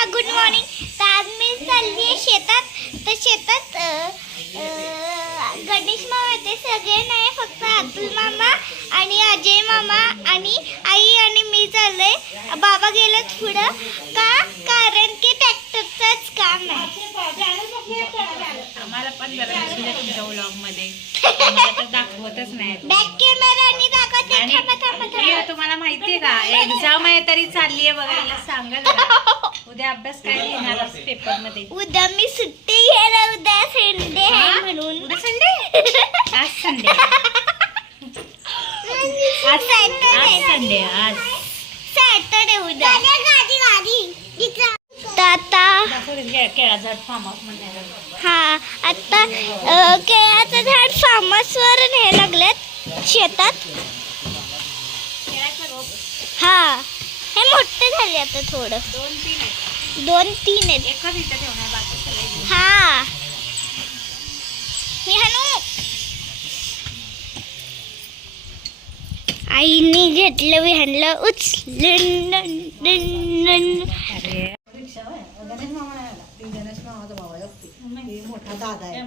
सगळ्यांना good morning. तर आज मी चालली आहे शेतात. तर शेतात गणेश मामा ते सगळे नाही, फक्त अतुल मामा आणि अजय मामा आणि आई आणि मी चाललोय. बाबा गेलेत पुढं कारण की ट्रॅक्टरचंच काम आहे. आम्हाला पण जरा तुमच्या व्लॉग मध्ये तर दाखवतच नाही. बॅक कॅमेराने दाखवते. आणि तुम्हाला माहितीये का एक्झाम आहे तरी चालली आहे बघायला. सांगा जरा उद्या अभ्यास काय लिहिणार पेपर मध्ये. उद्या मी सुट्टी घ्यायला. उद्या संडे आहे म्हणून. उद्या संडे. आज संडे. आज संडे. आज सॅटरडे उद्या. तर आता केळा झाड फार्म हाऊस मध्ये. हा आता केळाचं झाड फार्म हाऊसवर हे लागलेत शेतात. हा हे मोठे झाले आता थोडं. 2-3 आहेत. एकच इथं ठेवणार बाकी सगळे. हा मी हनू आईने घेतलं विहानलं उचलून. गणेश मामाचा भाऊ आहे, मोठा दादा आहे.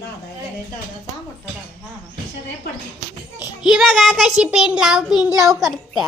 दादा आहे, गणेश दादाचा मोठा दादा. ही बघा कशी पेन लाव करते.